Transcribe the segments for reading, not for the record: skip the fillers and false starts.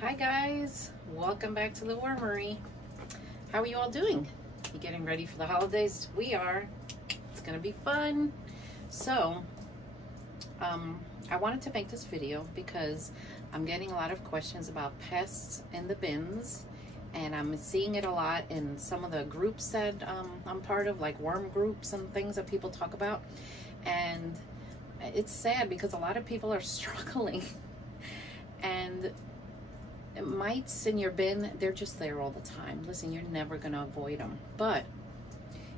Hi guys, welcome back to the Wormery. How are you all doing? You getting ready for the holidays? We are. It's gonna be fun. So I wanted to make this video because I'm getting a lot of questions about pests in the bins, and I'm seeing it a lot in some of the groups that I'm part of, like worm groups and things that people talk about. And it's sad because a lot of people are struggling. And mites in your bin, they're just there all the time. Listen, you're never gonna avoid them, but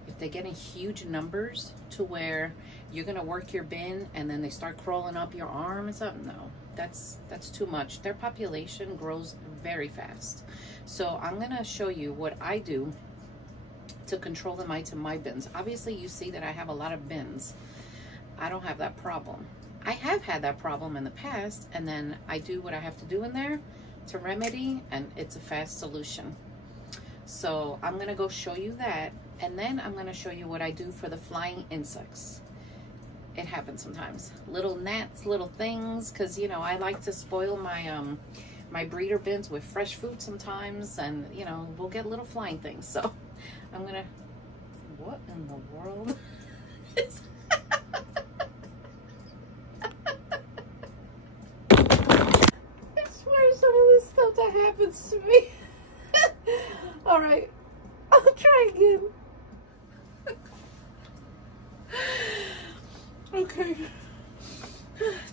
if they get in huge numbers to where you're gonna work your bin and then they start crawling up your arm and stuff, no, that's too much. Their population grows very fast. So I'm gonna show you what I do to control the mites in my bins. Obviously you see that I have a lot of bins. I don't have that problem. I have had that problem in the past, and then I do what I have to do in there to remedy, and it's a fast solution. So I'm gonna go show you that, and then I'm gonna show you what I do for the flying insects. It happens sometimes, little gnats, little things, because you know I like to spoil my my breeder bins with fresh food sometimes, and you know we'll get little flying things. So I'm gonna, what in the world is some of this stuff that happens to me. All right, I'll try again. Okay,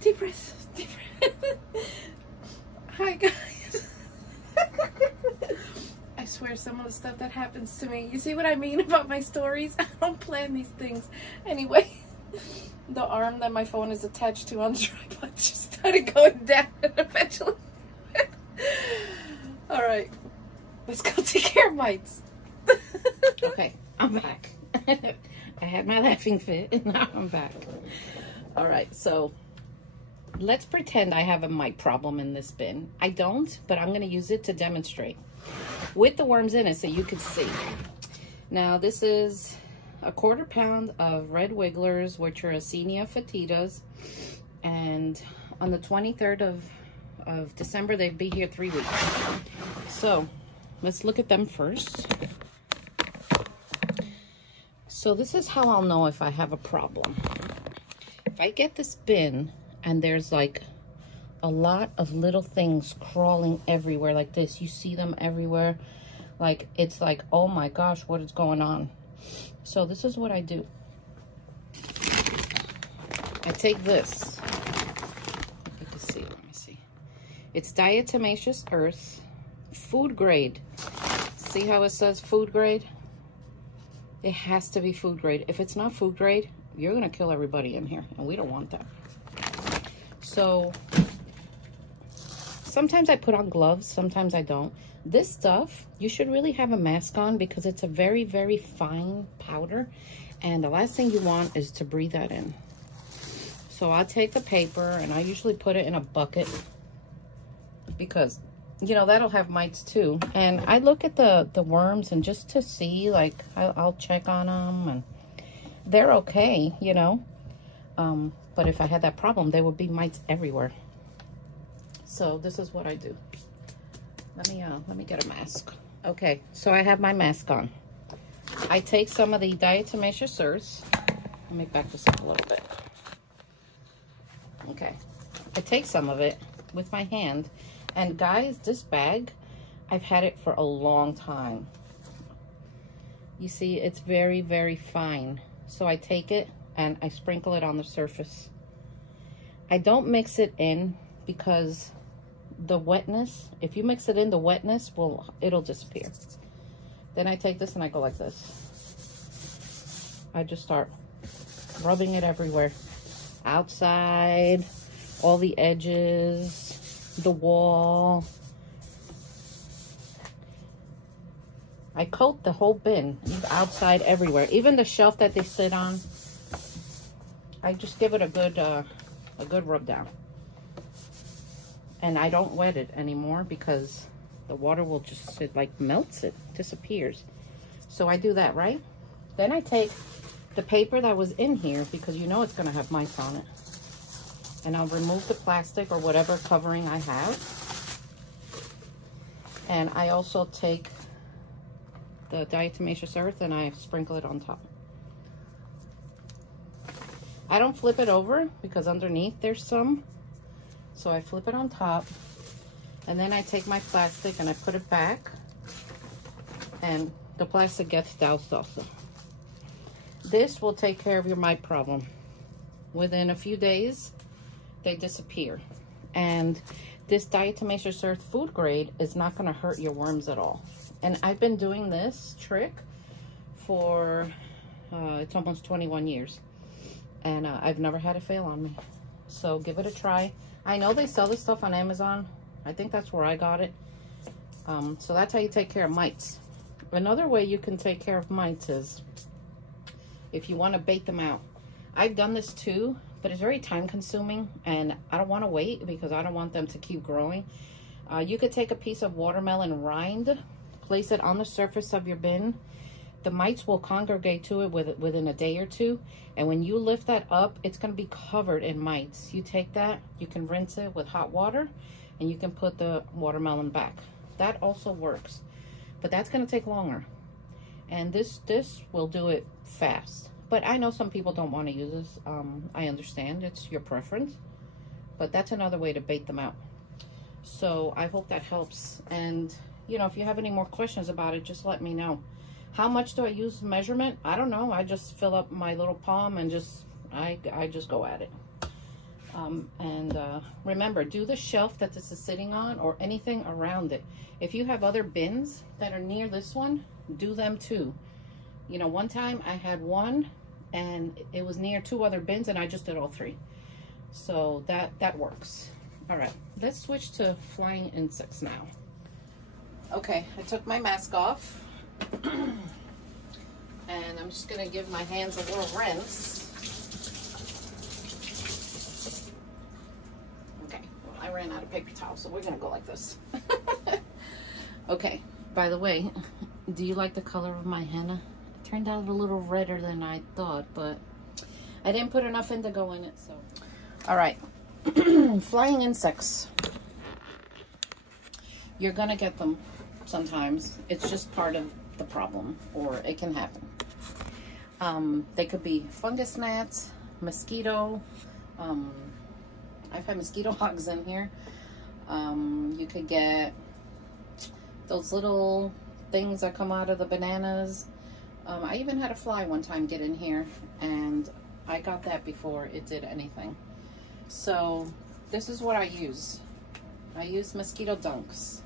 deep breath, deep breath. Hi guys. I swear some of the stuff that happens to me, you see what I mean about my stories? I don't plan these things. Anyway, the arm that my phone is attached to on the tripod just started going down, and eventually all right, let's go take care of mites. Okay, I'm back. I had my laughing fit and now I'm back. All right, so let's pretend I have a mite problem in this bin. I don't, but I'm gonna use it to demonstrate with the worms in it so you can see. Now this is a 1/4 pound of red wigglers, which are Acenia fetidas, and on the 23rd of December, they'd be here 3 weeks. So let's look at them first. So this is how I'll know if I have a problem. If I get this bin and there's like a lot of little things crawling everywhere like this, you see them everywhere, like it's like, oh my gosh, what is going on? So this is what I do. I take this. You can see, let me see. It's diatomaceous earth, food grade. See how it says food grade? It has to be food grade. If it's not food grade, you're gonna kill everybody in here, and we don't want that. So sometimes I put on gloves, sometimes I don't. This stuff, you should really have a mask on because it's a very, very fine powder, and the last thing you want is to breathe that in. So I'll take the paper, and I usually put it in a bucket, because you know that'll have mites too. And I look at the worms, and just to see, like I'll check on them, and they're okay, you know. But if I had that problem, there would be mites everywhere. So this is what I do. Let me get a mask. Okay, so I have my mask on. I take some of the diatomaceous earth. Let me back this up a little bit. Okay, I take some of it with my hand. And guys, this bag, I've had it for a long time. You see, it's very, very fine. So I take it and I sprinkle it on the surface. I don't mix it in because the wetness, if you mix it in, the wetness it'll disappear. Then I take this and I go like this. I just start rubbing it everywhere. Outside, all the edges, the wall. I coat the whole bin, outside, everywhere, even the shelf that they sit on. I just give it a good rub down, and I don't wet it anymore because the water will just, it like melts it, disappears. So I do that, right? Then I take the paper that was in here, because you know it's going to have mice on it, and I'll remove the plastic or whatever covering I have. And I also take the diatomaceous earth and I sprinkle it on top. I don't flip it over because underneath there's some. So I flip it on top, and then I take my plastic and I put it back, and the plastic gets doused also. This will take care of your mite problem. Within a few days, they disappear. And this diatomaceous earth food grade is not going to hurt your worms at all. And I've been doing this trick for, it's almost 21 years. And I've never had it fail on me. So give it a try. I know they sell this stuff on Amazon. I think that's where I got it. So that's how you take care of mites. Another way you can take care of mites is if you want to bait them out. I've done this too, but it's very time consuming and I don't want to wait because I don't want them to keep growing. You could take a piece of watermelon rind, place it on the surface of your bin. The mites will congregate to it within a day or two. And when you lift that up, it's going to be covered in mites. You take that, you can rinse it with hot water, and you can put the watermelon back. That also works, but that's going to take longer. And this will do it fast. But I know some people don't want to use this. I understand, it's your preference. But that's another way to bait them out. So I hope that helps. And, you know, if you have any more questions about it, just let me know. How much do I use measurement? I don't know. I just fill up my little palm and I just go at it. Remember, do the shelf that this is sitting on or anything around it. If you have other bins that are near this one, do them too. You know, one time I had one and it was near 2 other bins and I just did all 3. So that works. All right, let's switch to flying insects now. Okay, I took my mask off. And I'm just going to give my hands a little rinse. Okay, well, I ran out of paper towel, so we're going to go like this. Okay, by the way, do you like the color of my henna? It turned out a little redder than I thought, but I didn't put enough indigo in it, so. All right, flying insects. You're going to get them sometimes. It's just part of the problem, or it can happen. They could be fungus gnats, mosquito. I've had mosquito hogs in here. You could get those little things that come out of the bananas. I even had a fly one time get in here, and I got that before it did anything. So this is what I use. I use mosquito dunks.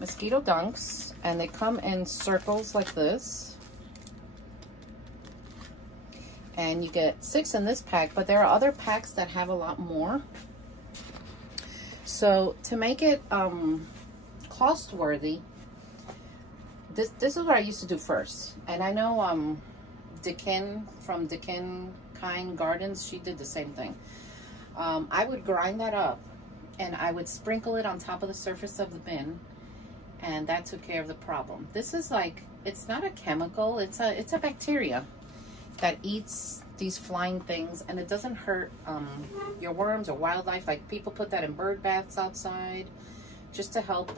Mosquito dunks, and they come in circles like this. And you get 6 in this pack, but there are other packs that have a lot more. So to make it cost worthy, this is what I used to do first. And I know Dicken from Dicken Kind Gardens, she did the same thing. I would grind that up and I would sprinkle it on top of the surface of the bin. And that took care of the problem. This is like, it's not a chemical, it's a bacteria that eats these flying things, and it doesn't hurt your worms or wildlife. Like people put that in bird baths outside just to help,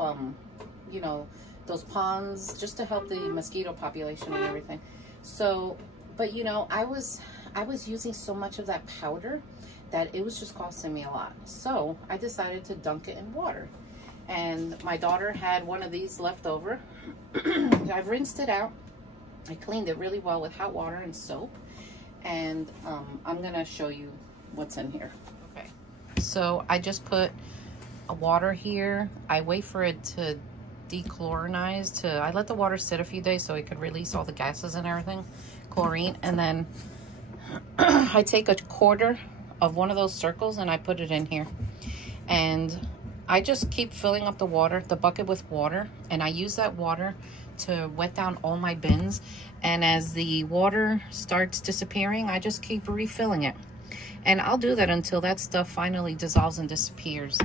you know, those ponds, just to help the mosquito population and everything. So, but you know, I was using so much of that powder that it was just costing me a lot. So I decided to dunk it in water. And my daughter had one of these left over. I've rinsed it out. I cleaned it really well with hot water and soap. And I'm gonna show you what's in here. Okay. So I just put a water here. I wait for it to dechlorinize. I let the water sit a few days so it could release all the gases and everything, chlorine. And then I take a quarter of one of those circles and I put it in here. And I just keep filling up the bucket with water, and I use that water to wet down all my bins. And as the water starts disappearing, I just keep refilling it. And I'll do that until that stuff finally dissolves and disappears.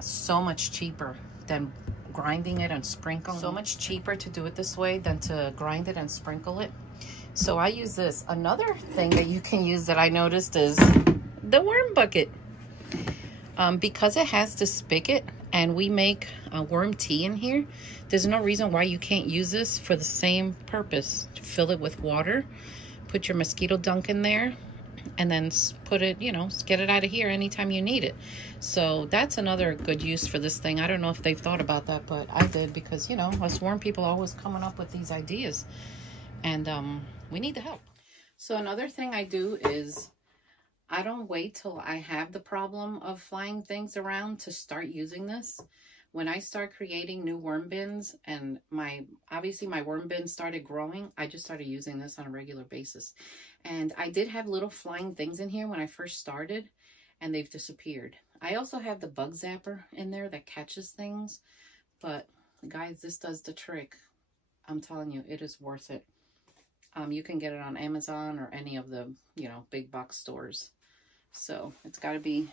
So much cheaper than grinding it and sprinkling. So much cheaper to do it this way than to grind it and sprinkle it. So I use this. Another thing that you can use that I noticed is the worm bucket. Because it has the spigot, and we make worm tea in here. There's no reason why you can't use this for the same purpose. Fill it with water, put your mosquito dunk in there, and then put it, you know, get it out of here anytime you need it. So that's another good use for this thing. I don't know if they've thought about that, but I did, because, you know, us worm people are always coming up with these ideas, and we need the help. So another thing I do is I don't wait till I have the problem of flying things around to start using this. When I start creating new worm bins, and obviously my worm bin started growing, I just started using this on a regular basis. And I did have little flying things in here when I first started, and they've disappeared. I also have the bug zapper in there that catches things, but guys, this does the trick. I'm telling you, it is worth it. You can get it on Amazon or any of the, you know, big box stores. So it's got to be.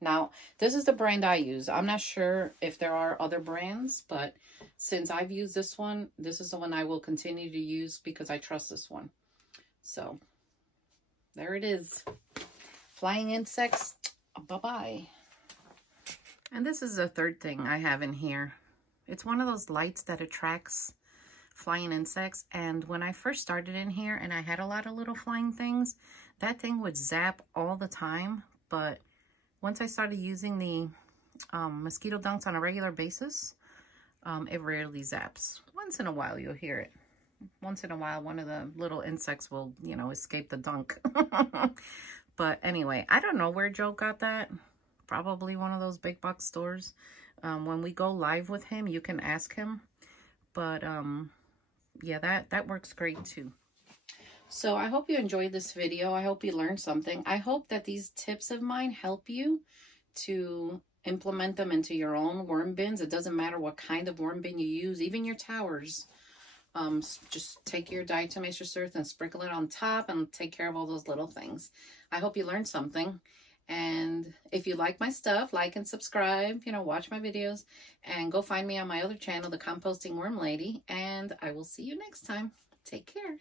Now, this is the brand I use. I'm not sure if there are other brands, but since I've used this one, this is the one I will continue to use because I trust this one. So there it is. Flying insects. Bye-bye. And this is the third thing I have in here. It's one of those lights that attracts flying insects. And when I first started in here and I had a lot of little flying things, that thing would zap all the time. But once I started using the mosquito dunks on a regular basis, it rarely zaps. Once in a while you'll hear it. Once in a while one of the little insects will, you know, escape the dunk. But anyway, I don't know where Joe got that. Probably one of those big box stores. When we go live with him, you can ask him. But yeah, that works great too. So I hope you enjoyed this video. I hope you learned something. I hope that these tips of mine help you to implement them into your own worm bins. It doesn't matter what kind of worm bin you use, even your towers. Just take your diatomaceous earth and sprinkle it on top and take care of all those little things. I hope you learned something. And if you like my stuff, like and subscribe, you know, watch my videos, and go find me on my other channel, The Composting Worm Lady. And I will see you next time. Take care.